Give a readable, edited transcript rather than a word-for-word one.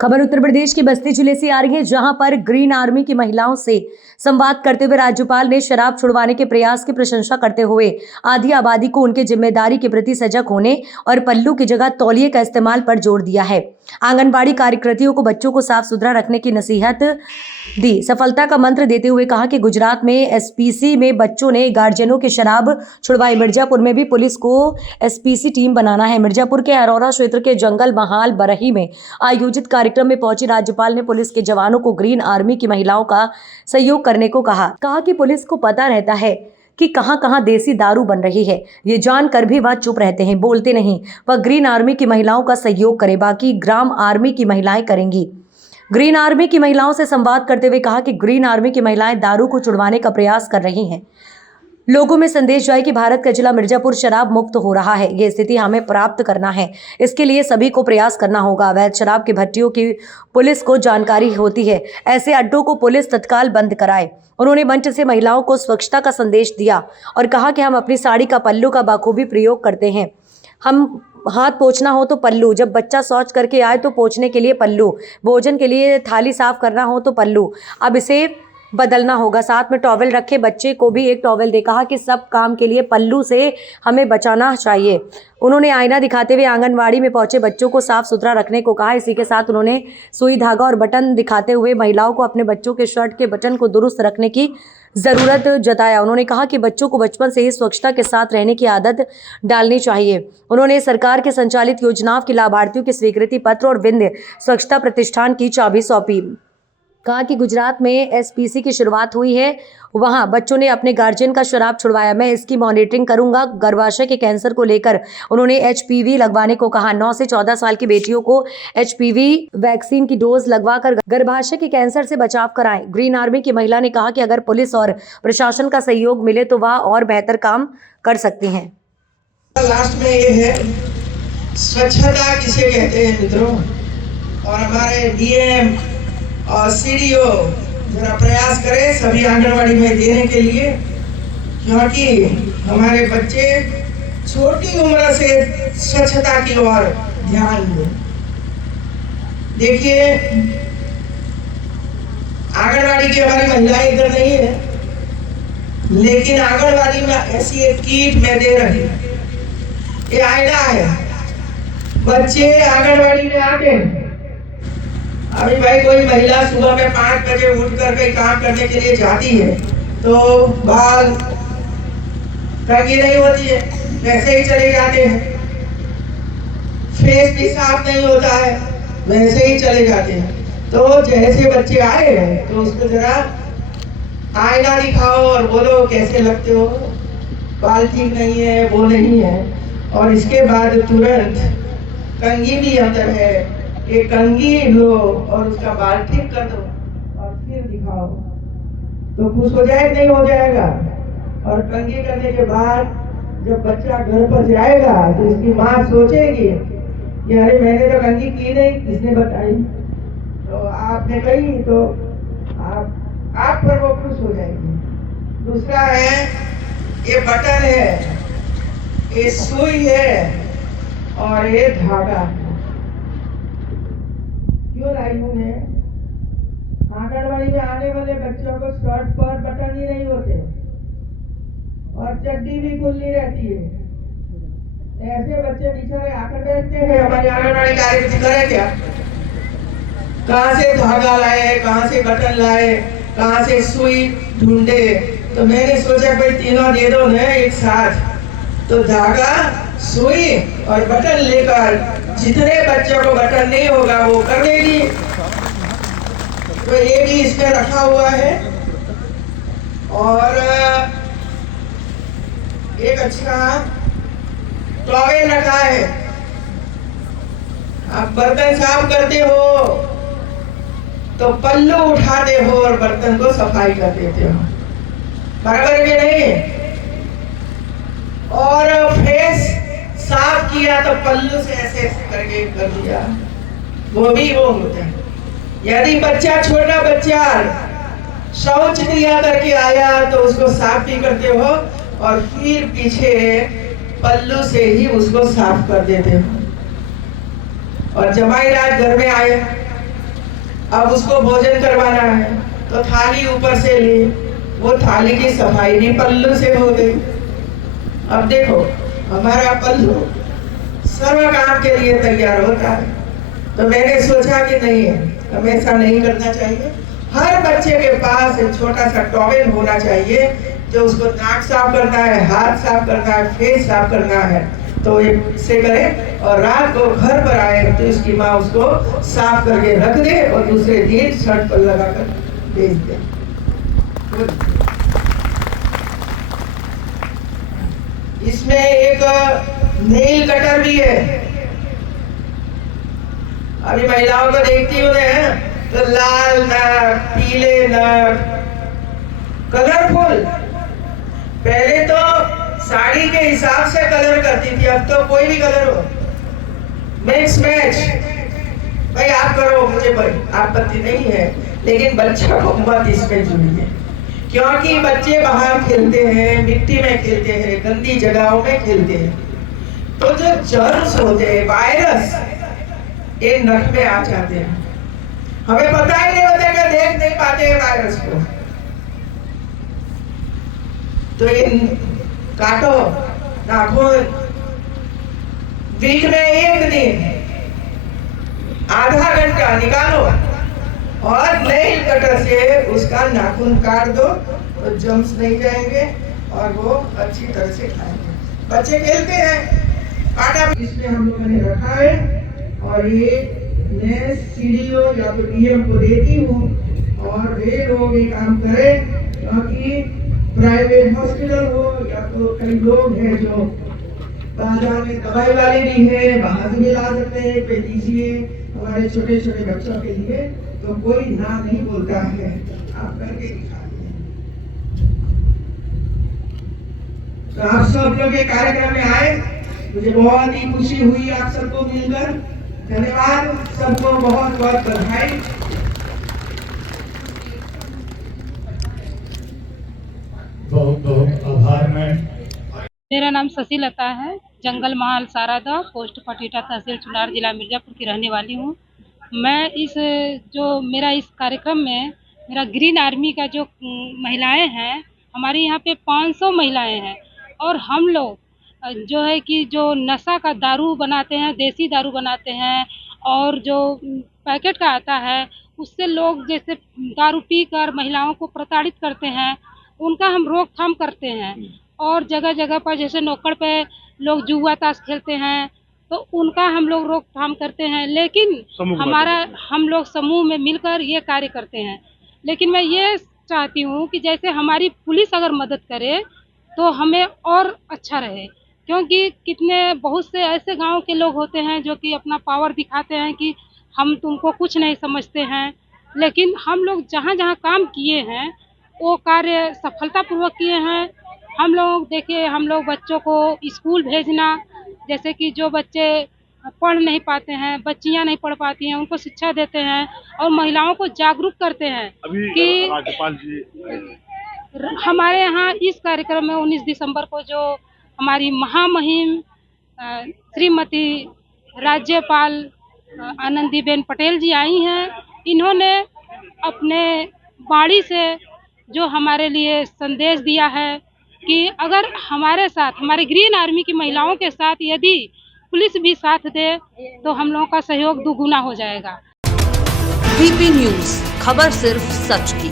खबर उत्तर प्रदेश के बस्ती जिले से आ रही है, जहां पर ग्रीन आर्मी की महिलाओं से संवाद करते हुए राज्यपाल ने शराब छुड़वाने के प्रयास की प्रशंसा करते हुए आधी आबादी को उनके जिम्मेदारी के प्रति सजग होने और पल्लू की जगह तौलिए का इस्तेमाल पर जोर दिया है। आंगनबाड़ी कार्यकर्तियों को बच्चों को साफ सुथरा रखने की नसीहत दी। सफलता का मंत्र देते हुए कहा कि गुजरात में एसपीसी में बच्चों ने गार्जियनों की शराब छुड़वाई। मिर्जापुर में भी पुलिस को एसपीसी टीम बनाना है। मिर्जापुर के अरोरा क्षेत्र के जंगल महाल बरही में आयोजित कार्यक्रम में पहुंची राज्यपाल ने पुलिस के जवानों को ग्रीन आर्मी की महिलाओं का सहयोग करने को कहा कि पुलिस को पता रहता है कि कहां कहां देसी दारू बन रही है। ये जानकर भी वह चुप रहते हैं, बोलते नहीं। वह ग्रीन आर्मी की महिलाओं का सहयोग करे, बाकी ग्राम आर्मी की महिलाएं करेंगी। ग्रीन आर्मी की महिलाओं से संवाद करते हुए कहा कि ग्रीन आर्मी की महिलाएं दारू को छुड़वाने का प्रयास कर रही हैं। लोगों में संदेश जाए कि भारत का जिला मिर्जापुर शराब मुक्त हो रहा है। ये स्थिति हमें प्राप्त करना है, इसके लिए सभी को प्रयास करना होगा। अवैध शराब की भट्टियों की पुलिस को जानकारी होती है, ऐसे अड्डों को पुलिस तत्काल बंद कराए। उन्होंने मंच से महिलाओं को स्वच्छता का संदेश दिया और कहा कि हम अपनी साड़ी का पल्लू का बखूबी प्रयोग करते हैं। हम हाथ पोंछना हो तो पल्लू, जब बच्चा शौच करके आए तो पोंछने के लिए पल्लू, भोजन के लिए थाली साफ करना हो तो पल्लू। अब इसे बदलना होगा। साथ में टॉवेल रखे, बच्चे को भी एक टॉवेल दे। कहा कि सब काम के लिए पल्लू से हमें बचाना चाहिए। उन्होंने आईना दिखाते हुए आंगनवाड़ी में पहुंचे बच्चों को साफ सुथरा रखने को कहा। इसी के साथ उन्होंने सुई धागा और बटन दिखाते हुए महिलाओं को अपने बच्चों के शर्ट के बटन को दुरुस्त रखने की ज़रूरत जताया। उन्होंने कहा कि बच्चों को बचपन से ही स्वच्छता के साथ रहने की आदत डालनी चाहिए। उन्होंने सरकार के संचालित योजनाओं के लाभार्थियों के स्वीकृति पत्र और विंध्य स्वच्छता प्रतिष्ठान की चाबी सौंपी। कहा कि गुजरात में एसपीसी की शुरुआत हुई है, वहां बच्चों ने अपने गार्जियन का शराब छुड़वाया। मैं इसकी मॉनिटरिंग करूंगा। गर्भाशय के कैंसर को लेकर उन्होंने एचपीवी लगवाने को कहा। 9 से 14 साल की बेटियों को एचपीवी वैक्सीन की डोज लगवाकर गर्भाशय के कैंसर से बचाव कराएं। ग्रीन आर्मी की महिला ने कहा कि अगर पुलिस और प्रशासन का सहयोग मिले तो वह और बेहतर काम कर सकती हैं। लास्ट में ये है, स्वच्छता किसे कहते हैं मित्रों, और हमारे डीएम और सीडीओ जरा प्रयास करें सभी आंगनवाड़ी में देने के लिए, क्योंकि हमारे बच्चे छोटी उम्र से स्वच्छता की ओर ध्यान दें। देखिए, आंगनवाड़ी की हमारी महिलाएं इधर नहीं है, लेकिन आंगनवाड़ी में ऐसी एक किट मैं दे रही हूँ। ये आईना है। बच्चे आंगनवाड़ी में आते हैं। अभी भाई कोई महिला सुबह में 5 बजे उठ कर कहीं काम करने के लिए जाती है तो बाल रंगी नहीं होती है, वैसे ही चले जाते हैं। फेस भी साफ नहीं होता है, वैसे ही चले जाते हैं। तो जैसे बच्चे आए हैं तो उसको जरा आईना दिखाओ और बोलो कैसे लगते हो, बाल ठीक नहीं है, वो नहीं है। और इसके बाद तुरंत कंघी भी अंदर है, एक कंघी लो और उसका बाल ठीक कर दो और फिर दिखाओ, तो खुश हो जाए नहीं हो जाएगा। और कंघी करने के बाद जब बच्चा घर पर जाएगा तो इसकी माँ सोचेगी कि अरे मैंने तो कंघी की नहीं, किसने बताई, तो आपने कही तो आप पर वो खुश हो जाएगी। दूसरा है, ये बटन है, ये सुई है और ये धागा। क्यों लाई हूँ मैं? आंगनवाड़ी में आने वाले बच्चों को शर्ट पर बटन ही नहीं होते और चड्डी भी खुली रहती है। ऐसे बच्चे बेचारे आकर बैठते हैं। हमारी आंगनवाड़ी कार्यकर्ता करे क्या? कहाँ से धागा लाए, कहाँ से बटन लाए, कहाँ से सुई ढूंढे। तो मैंने सोचा भाई तीनों दे दो ना एक साथ, तो धागा, सुई और बटन लेकर जितने बच्चों को बटन नहीं होगा वो कर देगी। तो ये भी इसमें रखा हुआ है। और एक अच्छा टॉवेल रखा है। आप बर्तन साफ करते हो तो पल्लू उठाते हो और बर्तन को सफाई कर देते हो, बराबर के नहीं। और फेस साफ किया तो पल्लू से ऐसे करके कर दिया, वो भी वो होता है। यदि बच्चा, छोटा बच्चा शौच क्रिया करके आया तो उसको साफ भी करते हो और फिर पीछे पल्लू से ही उसको साफ कर देते हो। और जमाई रात घर में आए अब उसको भोजन करवाना है तो थाली ऊपर से ली, वो थाली की सफाई भी पल्लू से हो गई। अब देखो हमारा पल्लू सर्व काम के लिए तैयार होता है, तो मैंने सोचा कि नहीं, हमेशा नहीं करना चाहिए। हर बच्चे के पास एक छोटा सा टॉवेल होना चाहिए, जो उसको नाक साफ करना है, हाथ साफ करना है, फेस साफ करना है, तो इससे करे। और रात को घर पर आए तो इसकी माँ उसको साफ करके रख दे और दूसरे दिन शर्ट पर लगाकर भेज दे। इसमें एक नेल कटर भी है। अभी महिलाओं को देखती हूँ तो लाल नख, पीले नख, कलरफुल। पहले तो साड़ी के हिसाब से कलर करती थी, अब तो कोई भी कलर हो, मिक्स मैच। भाई आप करो, मुझे आपत्ति नहीं है, लेकिन बच्चा को मत इसमें जुड़िए, क्योंकि बच्चे बाहर खेलते हैं, मिट्टी में खेलते हैं, गंदी जगहों में खेलते हैं, तो जो जर्म्स होते हैं, वायरस, ये नख में आ जाते हैं। हमें पता ही नहीं होता कि देख नहीं पाते हैं वायरस को। तो ये काटो, नाखून वीक में एक दिन आधा घंटा निकालो और नेल कटर से उसका नाखून काट दो, तो जम्स नहीं जाएंगे और वो अच्छी तरह से खाएंगे। बच्चे खेलते हैं, काटा इसमें हम लोगों ने रखा है, और ये मैं सीडीओ या तो डीएम को देती हूँ, और वे लोग ये काम करें, क्योंकि प्राइवेट हॉस्पिटल हो या तो कई लोग हैं जो बाजार में दवाई वाले भी है, बाहर भी ला सकते हैं, पे दीजिए हमारे छोटे छोटे बच्चों के लिए, तो कोई ना नहीं बोलता है, आप करके दिखाइए। तो आप सब लोग ये कार्यक्रम में आए, मुझे बहुत ही खुशी हुई आप सबको मिलकर। धन्यवाद, सबको बहुत बहुत बधाई। बहुत बहुत आभार। में मेरा नाम शशि लता है, जंगल महल सारादा, पोस्ट पटीटा, तहसील चुनार, जिला मिर्जापुर की रहने वाली हूँ। मैं मेरा इस कार्यक्रम में मेरा ग्रीन आर्मी का जो महिलाएं हैं, हमारे यहाँ पे 500 महिलाएं हैं, और हम लोग जो है कि जो नशा का दारू बनाते हैं, देसी दारू बनाते हैं, और जो पैकेट का आता है उससे लोग जैसे दारू पीकर महिलाओं को प्रताड़ित करते हैं, उनका हम रोकथाम करते हैं। और जगह जगह पर जैसे नुक्कड़ पे लोग जुआ ताश खेलते हैं, तो उनका हम लोग रोकथाम करते हैं। लेकिन हम लोग समूह में मिलकर ये कार्य करते हैं। लेकिन मैं ये चाहती हूँ कि जैसे हमारी पुलिस अगर मदद करे तो हमें और अच्छा रहे, क्योंकि बहुत से ऐसे गांव के लोग होते हैं जो कि अपना पावर दिखाते हैं कि हम तुमको कुछ नहीं समझते हैं। लेकिन हम लोग जहाँ जहाँ काम किए हैं वो कार्य सफलतापूर्वक किए हैं। हम लोग देखिए, हम लोग बच्चों को स्कूल भेजना, जैसे कि जो बच्चे पढ़ नहीं पाते हैं, बच्चियां नहीं पढ़ पाती हैं, उनको शिक्षा देते हैं और महिलाओं को जागरूक करते हैं कि राज्यपाल जी हमारे यहाँ इस कार्यक्रम में 19 दिसंबर को जो हमारी महामहिम श्रीमती राज्यपाल आनंदीबेन पटेल जी आई हैं, इन्होंने अपने वाणी से जो हमारे लिए संदेश दिया है कि अगर हमारे साथ, हमारे ग्रीन आर्मी की महिलाओं के साथ यदि पुलिस भी साथ दे तो हम लोगों का सहयोग दुगुना हो जाएगा। डीपी न्यूज, खबर सिर्फ सच की।